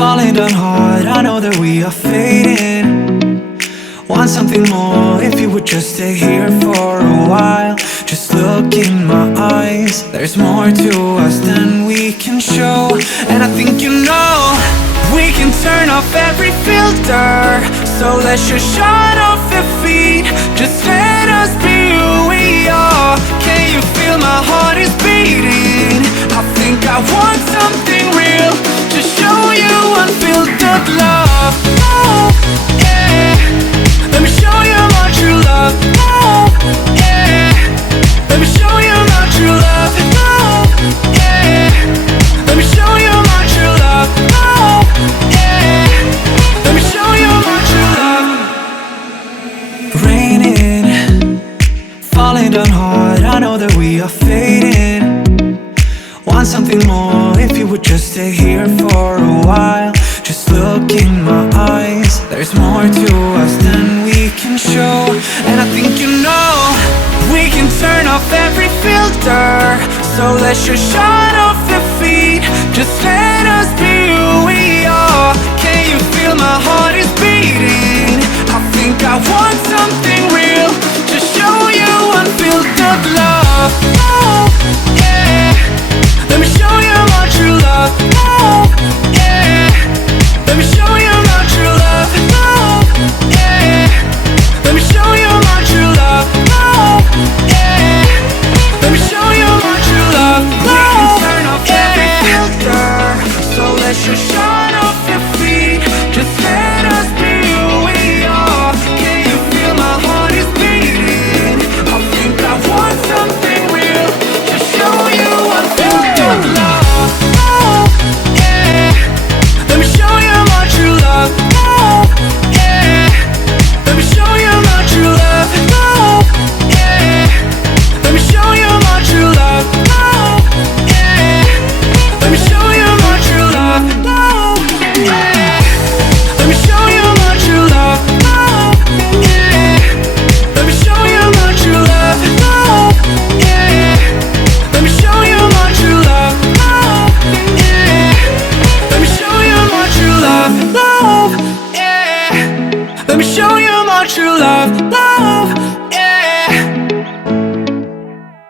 falling down hard, I know that we are fading. Want something more, if you would just stay here for a while. Just look in my eyes, there's more to us than we can show. And I think you know, we can turn off every filter. So let's just shut off the feed, just let us be who we are. Can you feel my heart is beating? I think I want something real, to show you unfiltered love. Oh, yeah, let me show you my true love. Oh, yeah, let me show you my true love. Oh, yeah, let me show you my true love. Oh, yeah, let me show you my true love. Raining, falling down hard, I know that we are fading. Want something more, if you would just stay here for a while. Just look in my eyes, there's more to us than we can show. And I think you know, we can turn off every filter. So let's just shut off the feed, just let us be who we are. Can you feel my heart is beating? I think I want some